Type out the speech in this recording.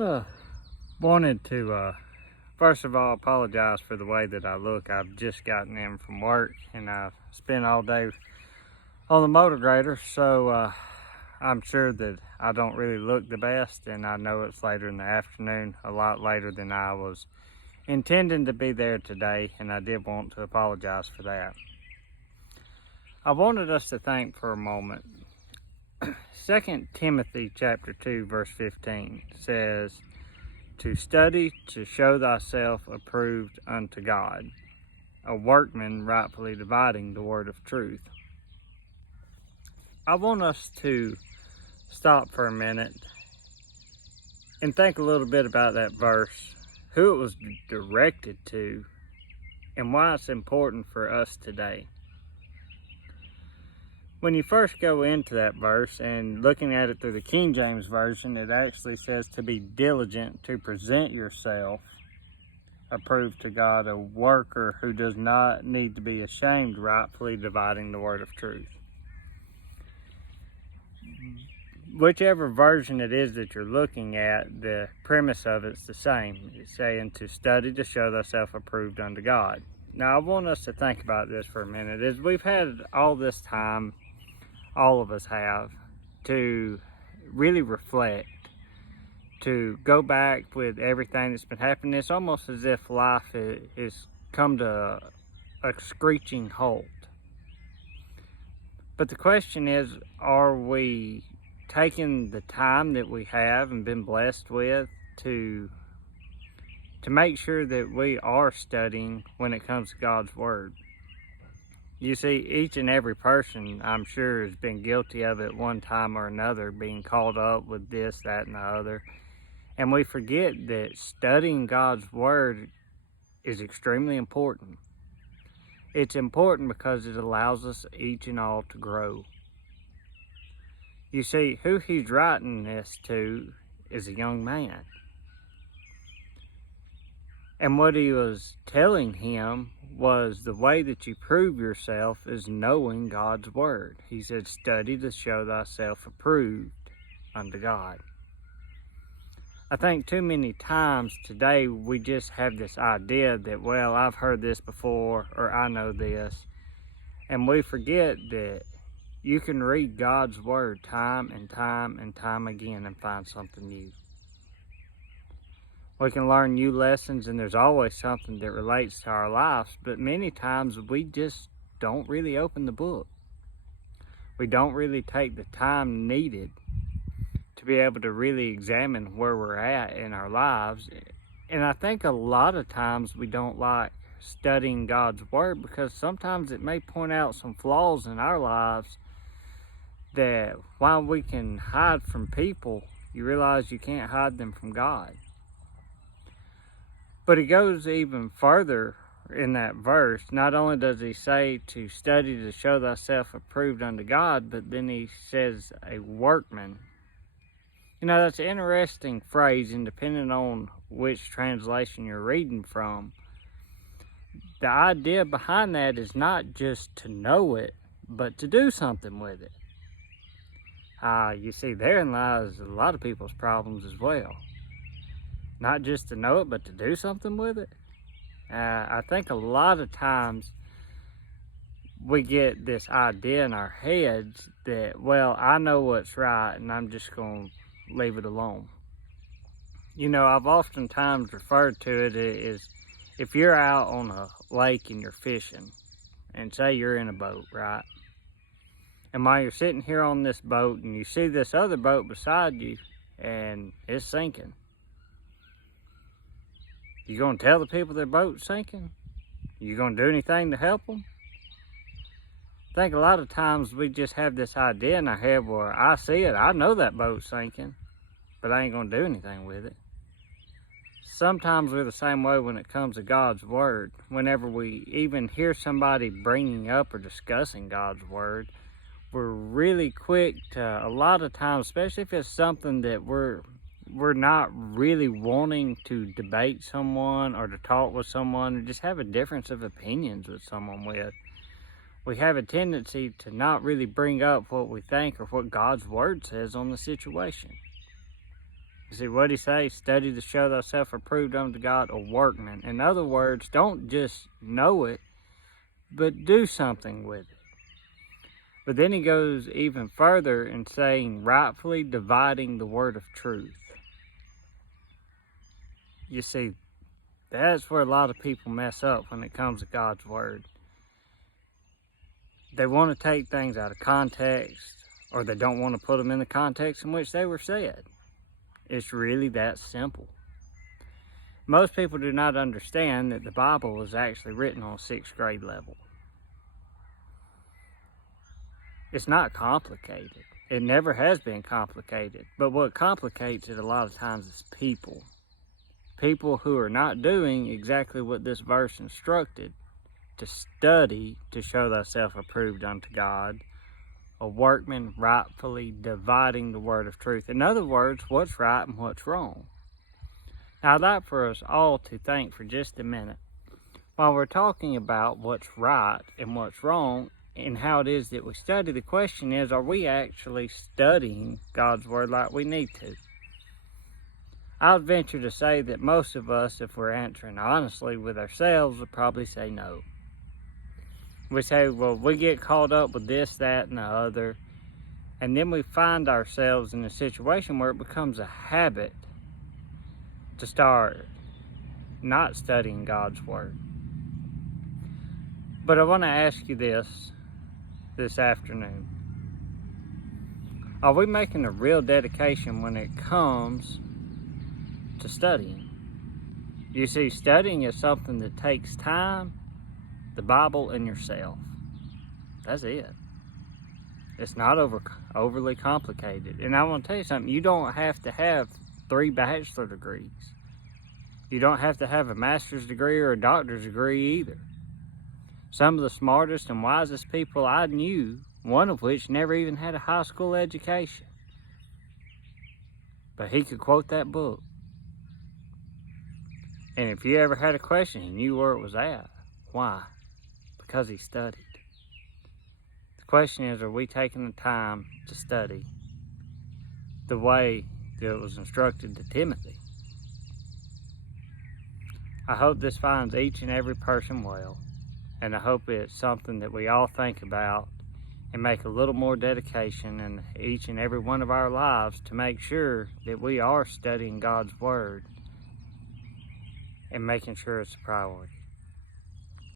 Uh, Wanted to first of all apologize for the way that I look. I've just gotten in from work and I've spent all day on the motor grader, so I'm sure that I don't really look the best, and I know it's later in the afternoon, a lot later than I was intending to be there today, and I did want to apologize for that. I wanted us to think for a moment. 2 Timothy chapter 2 verse 15 says, to study to show thyself approved unto God, a workman rightfully dividing the word of truth. I want us to stop for a minute and think a little bit about that verse, who it was directed to, and why it's important for us today. When you first go into that verse and looking at it through the King James Version, it actually says to be diligent to present yourself approved to God, a worker who does not need to be ashamed, rightfully dividing the word of truth. Whichever version it is that you're looking at, the premise of it's the same. It's saying to study to show thyself approved unto God. Now I want us to think about this for a minute. As we've had all this time, all of us have, to really reflect, to go back with everything that's been happening. It's almost as if life has come to a screeching halt. But the question is, are we taking the time that we have and been blessed with to make sure that we are studying when it comes to God's Word? You see, each and every person, I'm sure, has been guilty of it one time or another, being caught up with this, that, and the other. And we forget that studying God's Word is extremely important. It's important because it allows us each and all to grow. You see, who he's writing this to is a young man. And what he was telling him was the way that you prove yourself is knowing God's Word. He said, study to show thyself approved unto God. I think too many times today we just have this idea that, well, I've heard this before, or I know this. And we forget that you can read God's Word time and time and time again and find something new. We can learn new lessons, and there's always something that relates to our lives, but many times we just don't really open the book. We don't really take the time needed to be able to really examine where we're at in our lives. And I think a lot of times we don't like studying God's Word because sometimes it may point out some flaws in our lives that while we can hide from people, you realize you can't hide them from God. But it goes even further in that verse. Not only does he say to study to show thyself approved unto God, but then he says a workman. You know, that's an interesting phrase, and depending on which translation you're reading from, the idea behind that is not just to know it, but to do something with it. You see, therein lies a lot of people's problems as well. Not just to know it, but to do something with it. I think a lot of times we get this idea in our heads that, well, I know what's right and I'm just going to leave it alone. You know, I've oftentimes referred to it as if you're out on a lake and you're fishing, and say you're in a boat, right? And while you're sitting here on this boat and you see this other boat beside you and it's sinking, you gonna tell the people their boat's sinking? You gonna do anything to help them? I think a lot of times we just have this idea in our head, well, I see it, I know that boat's sinking, but I ain't gonna do anything with it. Sometimes we're the same way when it comes to God's Word. Whenever we even hear somebody bringing up or discussing God's Word, we're really quick to, a lot of times, especially if it's something that we're not really wanting to debate someone or to talk with someone or just have a difference of opinions with someone with, we have a tendency to not really bring up what we think or what God's Word says on the situation. You see, what did he say? Study to show thyself approved unto God, a workman. In other words, don't just know it, but do something with it. But then he goes even further in saying, rightfully dividing the word of truth. You see, that's where a lot of people mess up when it comes to God's word. They want to take things out of context, or they don't want to put them in the context in which they were said. It's really that simple. Most people do not understand that the Bible was actually written on 6th grade level. It's not complicated. It never has been complicated. But what complicates it a lot of times is people. People who are not doing exactly what this verse instructed, to study to show thyself approved unto God, a workman rightfully dividing the word of truth. In other words, what's right and what's wrong. Now, I'd like for us all to think for just a minute, while we're talking about what's right and what's wrong and how it is that we study, the question is, are we actually studying God's word like we need to? I would venture to say that most of us, if we're answering honestly with ourselves, would probably say no. We say, well, we get caught up with this, that, and the other, and then we find ourselves in a situation where it becomes a habit to start not studying God's word. But I want to ask you this afternoon. Are we making a real dedication when it comes to studying? You see, studying is something that takes time, the Bible, and yourself. That's it. It's not overly complicated. And I want to tell you something. You don't have to have 3 bachelor degrees. You don't have to have a master's degree or a doctor's degree either. Some of the smartest and wisest people I knew, one of which never even had a high school education, but he could quote that book. And if you ever had a question, he knew where it was at. Why? Because he studied. The question is, are we taking the time to study the way that it was instructed to Timothy? I hope this finds each and every person well, and I hope it's something that we all think about and make a little more dedication in each and every one of our lives to make sure that we are studying God's word and making sure it's a priority.